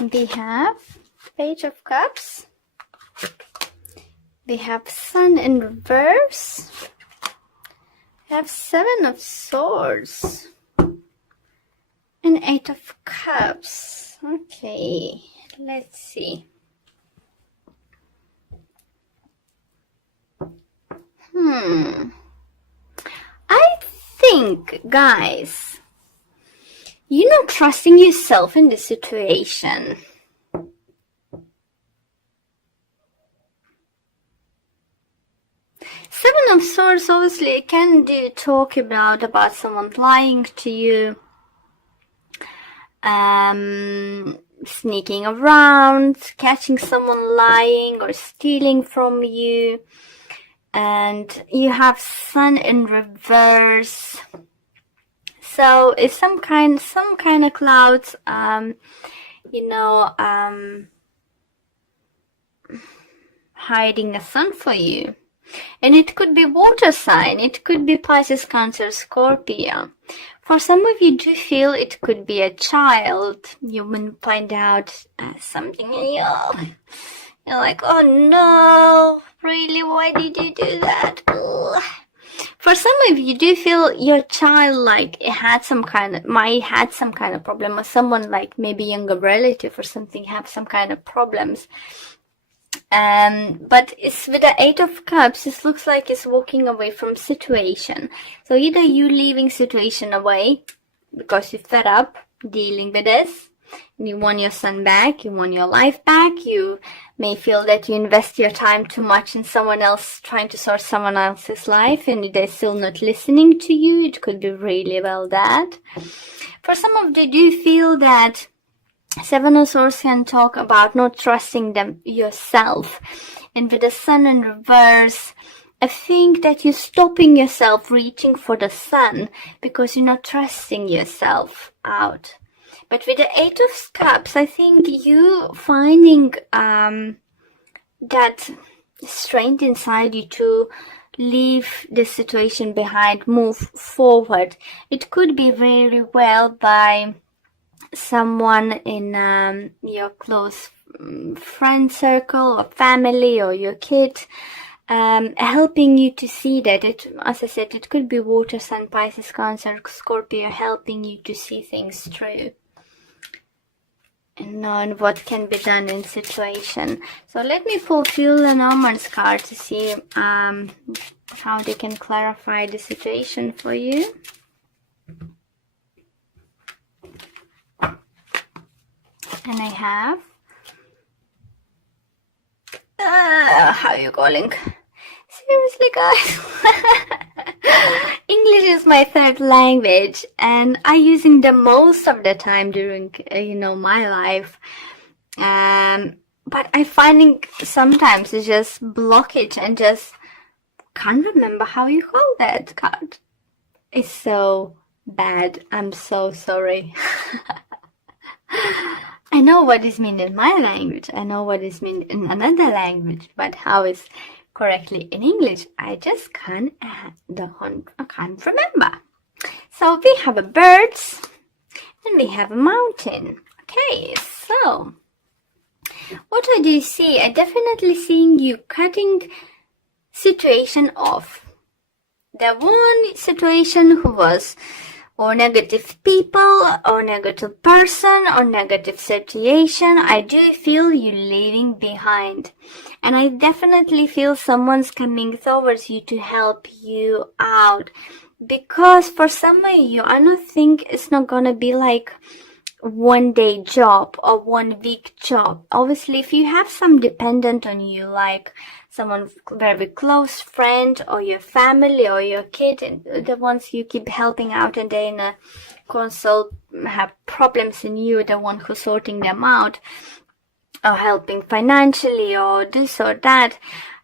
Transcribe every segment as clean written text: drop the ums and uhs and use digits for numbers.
We have Page of Cups. We have Sun in reverse. We have Seven of Swords. And Eight of Cups. Okay, let's see. I think, guys, you're not trusting yourself in this situation. Seven of Swords obviously can talk about someone lying to you, sneaking around, catching someone lying or stealing from you. And you have Sun in reverse. So it's some kind of clouds, hiding a sun for you. And it could be water sign, it could be Pisces, Cancer, Scorpio. For some of you do feel it could be a child. You will find out something in you. You're like, oh no, really, why did you do that? Ugh. For some of you do feel your child might had some kind of problem, or someone like maybe younger relative or something have some kind of problems. But it's with the Eight of Cups, it looks like it's walking away from situation. So either you leaving situation away because you're fed up dealing with this, and you want your son back, you want your life back, you may feel that you invest your time too much in someone else, trying to sort someone else's life, and they're still not listening to you. It could be really well that. For some of you do feel that Seven of Swords can talk about not trusting them yourself. And with the Sun in reverse, I think that you're stopping yourself reaching for the sun because you're not trusting yourself out. But with the Eight of Cups, I think you finding that strength inside you to leave the situation behind, move forward. It could be very well by someone in your close friend circle or family or your kid, helping you to see that. As I said, it could be water, Sun, Pisces, Cancer, Scorpio, helping you to see things through and knowing what can be done in situation. So let me fulfill the Normans card to see how they can clarify the situation for you. And I have how are you calling? Seriously, guys. English is my third language, and I using the most of the time during my life. But I finding sometimes it's just blockage and just can't remember how you call that card. It's so bad. I'm so sorry. I know what is meant in my language. I know what is meant in another language, but how is correctly in English, I just can't remember. So we have a birds and we have a mountain. Okay, so what do you see? I definitely seeing you cutting situation off. The one situation who was or negative people, or negative person, or negative situation, I do feel you leaving behind. And I definitely feel someone's coming towards you to help you out. Because for some of you, I don't think it's not gonna be like one day job or 1 week job. Obviously, if you have some dependent on you, like someone very close friend or your family or your kid, and the ones you keep helping out and they in a consult have problems in you, the one who's sorting them out or helping financially or this or that,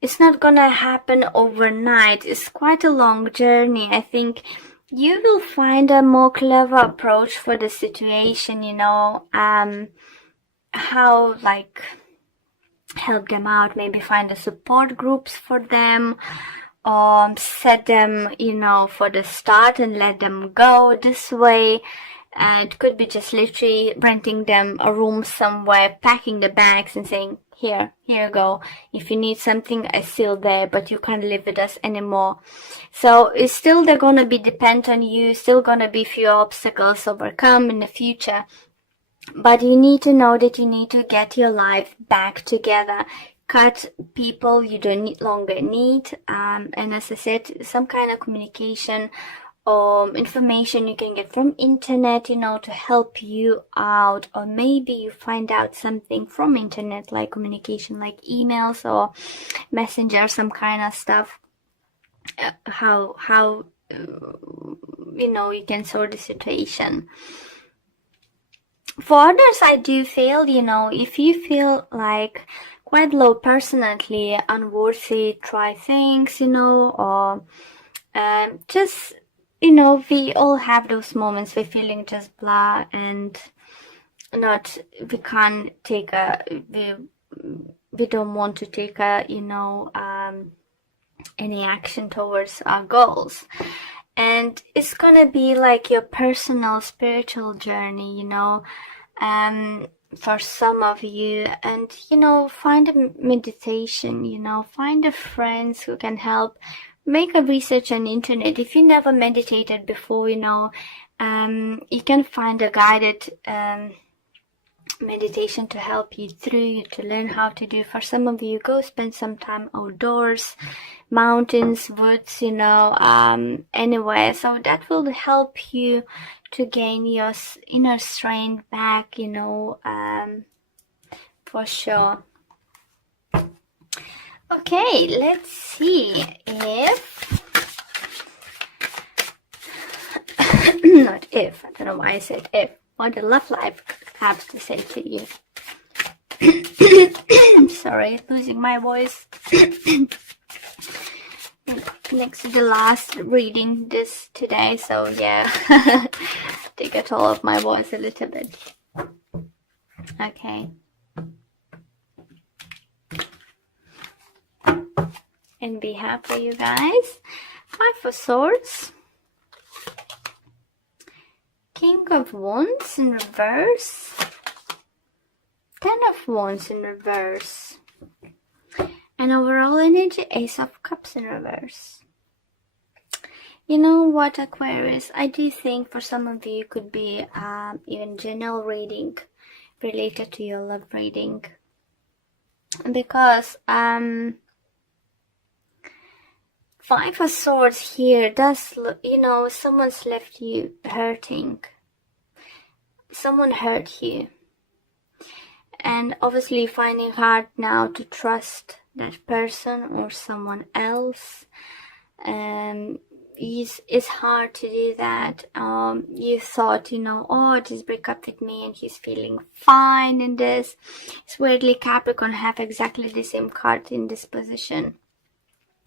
it's not gonna happen overnight. It's quite a long journey. I think you will find a more clever approach for the situation, how help them out, maybe find the support groups for them, set them, for the start and let them go this way. It could be just literally renting them a room somewhere, packing the bags and saying, here you go. If you need something, it's still there, but you can't live with us anymore. So it's still, they're gonna be dependent on you, still gonna be few obstacles overcome in the future. But you need to know that you need to get your life back together. Cut people you don't longer need. And as I said, some kind of communication information you can get from internet, you know, to help you out, or maybe you find out something from internet, like communication, like emails or messenger, some kind of stuff, how you know, you can sort the situation. For others, I do feel, you know, if you feel like quite low personally, unworthy, try things, you know, or just, you know, we all have those moments we're feeling just blah and we can't take we don't want to take you know, any action towards our goals. And it's gonna be like your personal spiritual journey, you know, for some of you. And, you know, find a meditation, you know, find a friends who can help. Make a research on internet. If you never meditated before, you know, you can find a guided meditation to help you through, to learn how to do. For some of you, go spend some time outdoors, mountains, woods, you know, anywhere. So that will help you to gain your inner strength back, you know, for sure. Okay, let's see if not if, I don't know why I said if, what the love life has to say to you. I'm sorry, losing my voice. Next to the last reading this today, so yeah, take a toll of my voice a little bit. Okay. And be happy, you guys. 5 of Swords, King of Wands in reverse, 10 of Wands in reverse, and overall energy, Ace of Cups in reverse. You know what, Aquarius, I do think for some of you could be even general reading related to your love reading, because 5 of Swords here does, you know, someone's left you hurting. Someone hurt you. And obviously finding hard now to trust that person or someone else. It's hard to do that. You thought, you know, oh, just break up with me and he's feeling fine in this. It's weirdly Capricorn have exactly the same card in this position.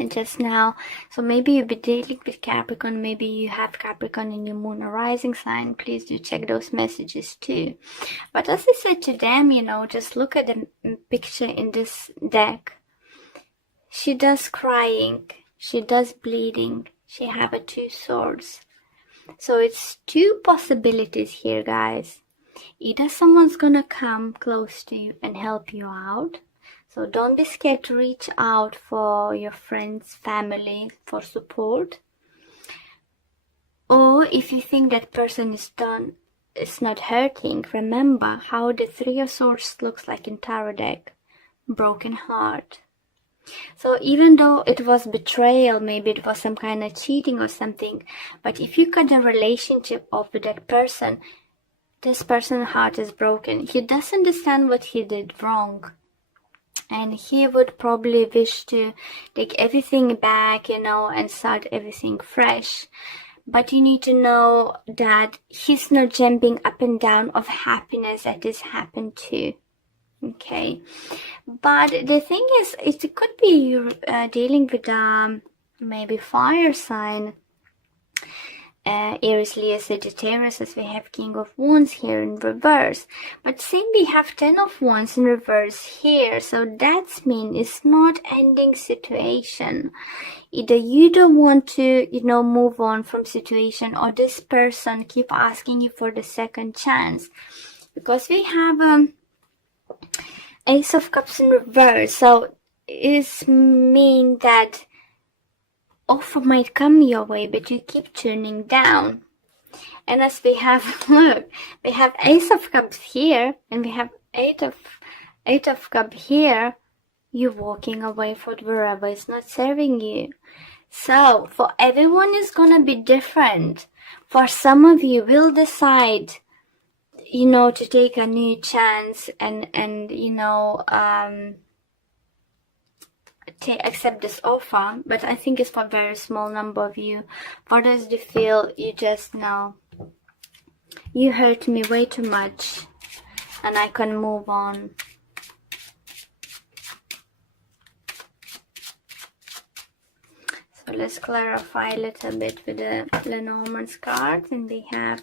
And just now, so maybe you'll be dealing with Capricorn, maybe you have Capricorn in your moon or rising sign. Please do check those messages too. But as I said to them, you know, just look at the picture in this deck. She does crying, she does bleeding, she have a 2 swords. So it's 2 possibilities here, guys. Either someone's gonna come close to you and help you out. So don't be scared to reach out for your friends, family, for support. Or if you think that person is done, it's not hurting, remember how the 3 of Swords looks like in tarot deck. Broken heart. So even though it was betrayal, maybe it was some kind of cheating or something, but if you cut a relationship off with that person, this person's heart is broken. He does understand what he did wrong. And he would probably wish to take everything back, you know, and start everything fresh. But you need to know that he's not jumping up and down of happiness that this happened to. Okay. But the thing is, it could be you dealing with maybe fire sign. Aries, Leo, Sagittarius, as we have King of Wands here in reverse. But same, we have 10 of Wands in reverse here. So that's mean it's not ending situation. Either you don't want to, move on from situation, or this person keep asking you for the second chance. Because we have Ace of Cups in reverse. So it mean that offer might come your way, but you keep turning down. And as we have, look, we have Ace of Cups here, and we have Eight of Cups here. You're walking away from wherever is not serving you. So for everyone is gonna be different. For some of you will decide, to take a new chance and accept this offer, but I think it's for a very small number of you. For those who feel you just know you hurt me way too much and I can move on. So let's clarify a little bit with the Lenormand's card. And we have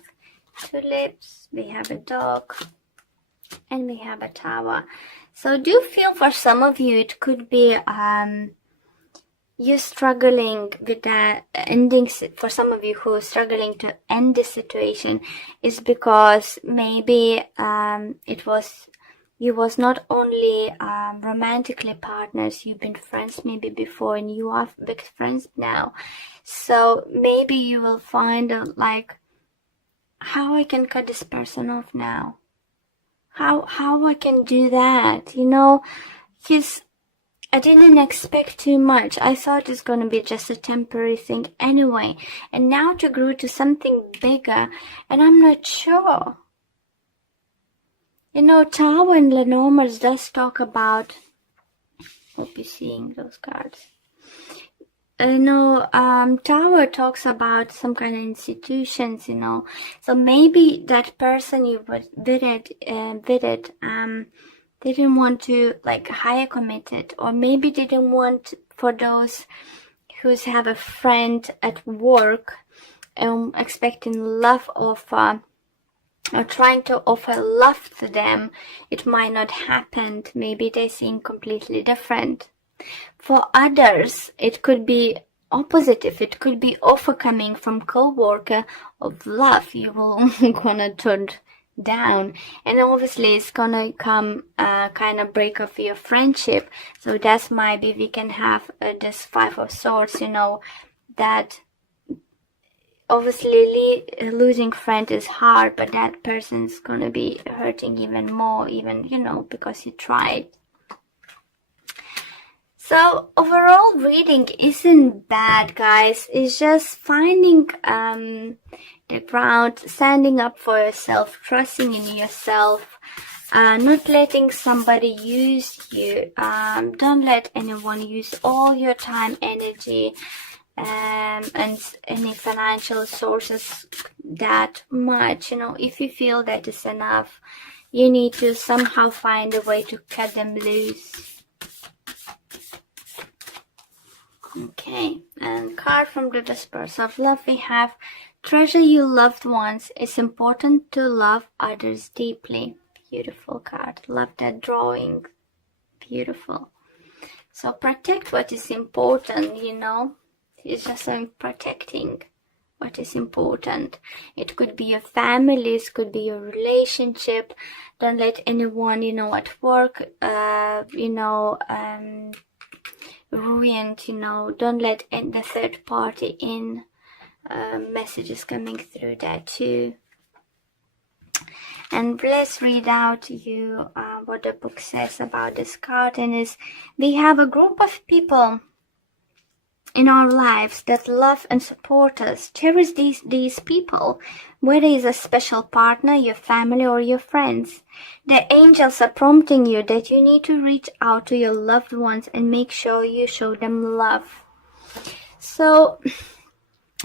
tulips, we have a dog, and we have a tower. So do feel for some of you it could be you're struggling with that ending. For some of you who are struggling to end this situation is because maybe you was not only romantically partners, you've been friends maybe before and you are big friends now. So maybe you will find like how I can cut this person off now. How I can do that, because I didn't expect too much. I thought it's going to be just a temporary thing anyway. And now to grow to something bigger, and I'm not sure. Tower and Lenormand does talk about, hope you're seeing those cards. Tower talks about some kind of institutions, so maybe that person you were with it didn't want to like hire committed, or maybe didn't want, for those who have a friend at work expecting love offer or trying to offer love to them, it might not happen. Maybe they seem completely different. For others, it could be opposite. If it could be offer coming from co-worker of love, you will gonna turn down, and obviously it's gonna come kind of break off your friendship. So that's maybe we can have this Five of Swords, that obviously losing friend is hard, but that person's gonna be hurting even more, because you tried. So overall reading isn't bad, guys. It's just finding the ground, standing up for yourself, trusting in yourself, not letting somebody use you. Don't let anyone use all your time, energy, and any financial sources that much. If you feel that is enough, you need to somehow find a way to cut them loose. Okay, and card from the Whispers of Love, we have treasure your loved ones. It's important to love others deeply. Beautiful card. Love that drawing. Beautiful. So protect what is important, It's just protecting what is important. It could be your family, it could be your relationship. Don't let anyone, at work, ruined, don't let the third party in. Messages coming through that too. And let's read out to you what the book says about this card. And we have a group of people in our lives that love and support us. Cherish these people, whether it's a special partner, your family, or your friends. The angels are prompting you that you need to reach out to your loved ones and make sure you show them love. So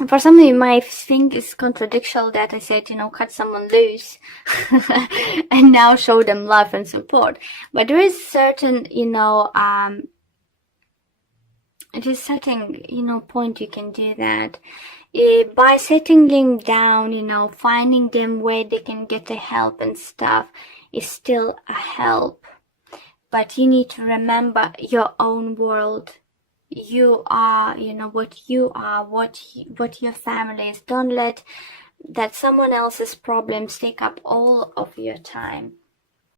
for some of you might think it's contradictory that I said, cut someone loose and now show them love and support. But there is certain, it is certain, point you can do that. by settling down, you know, finding them where they can get the help and stuff is still a help. But you need to remember your own world. You are, you know, what you are, what your family is. Don't let that someone else's problems take up all of your time.